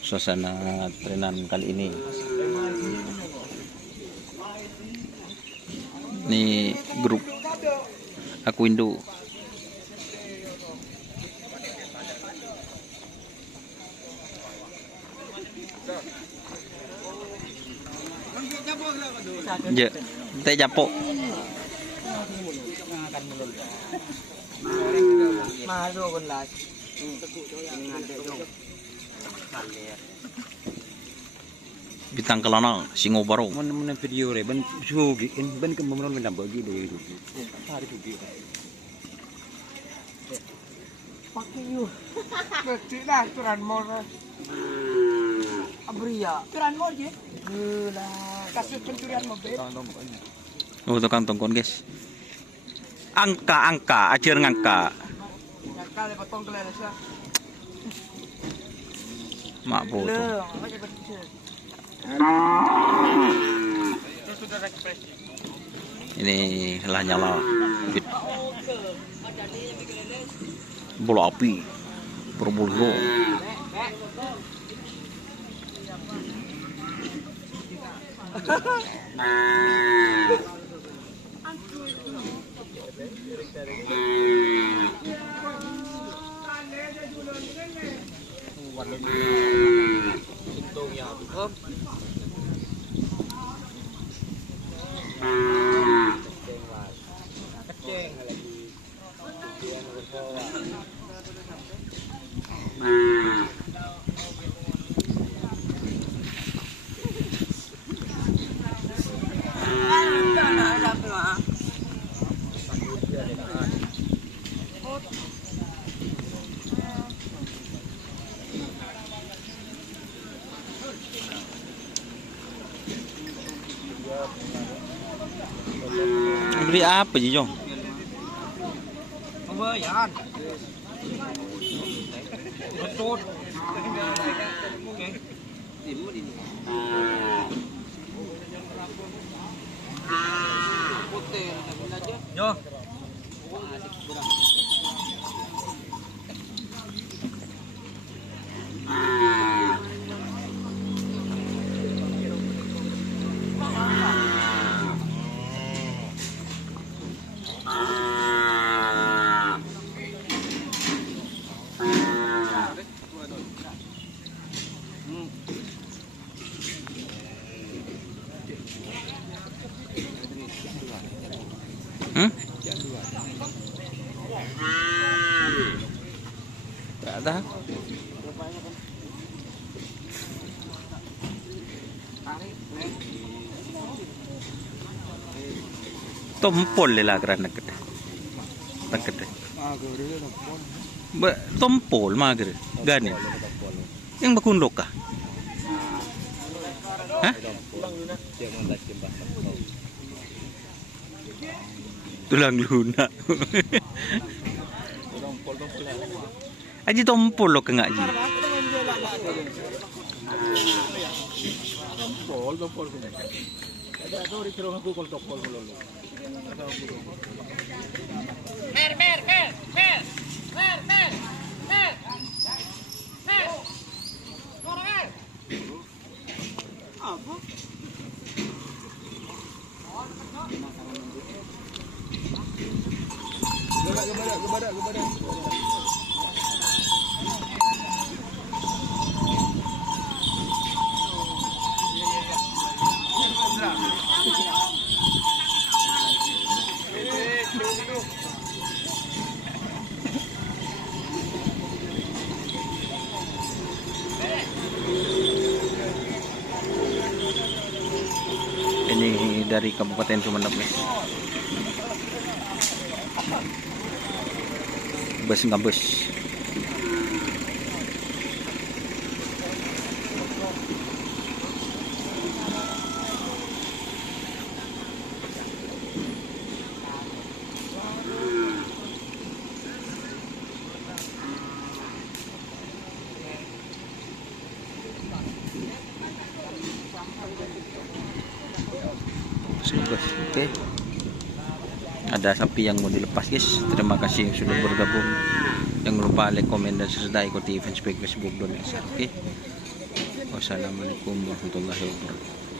suasana trenan kali ini. Ini grup Aku Indo. Ya, teh japok. Bintang kelana singo baro. Mana video re ban sugi ban ke memeron ban bagi deh itu. Hari itu. Pakai you. Betul dah turan mor. Abria. Turan mor je. Gila. Kasus pencurian mobil. Oh, tukang tongkon, guys. Angka, ajar ngangka. Ngangka le potong kelele sa. Mak bodoh. Ini lah nyala bola api Probolinggo. Beli apa sih, Jong? Apa ya? Betul. Yo. Gak ada. Tompol lah kerana kita. Kita. Tompol mager. Gani. Yang bakundok kah? Hah? Tulang lunak. Aji tompol lo ke ngaji. Tompol. Ada tu orang kira aku kalau tompol mulu. Mer. Apa? Gebadak. Ini dari Kabupaten Sumeneb nih. Bus ngabus. Oke. Ada sapi yang mau dilepas, guys. Terima kasih yang sudah bergabung. Jangan lupa like, comment, dan subscribe ko TV Facebook doon. Okay? Wassalamualaikum warahmatullahi wabarakatuh.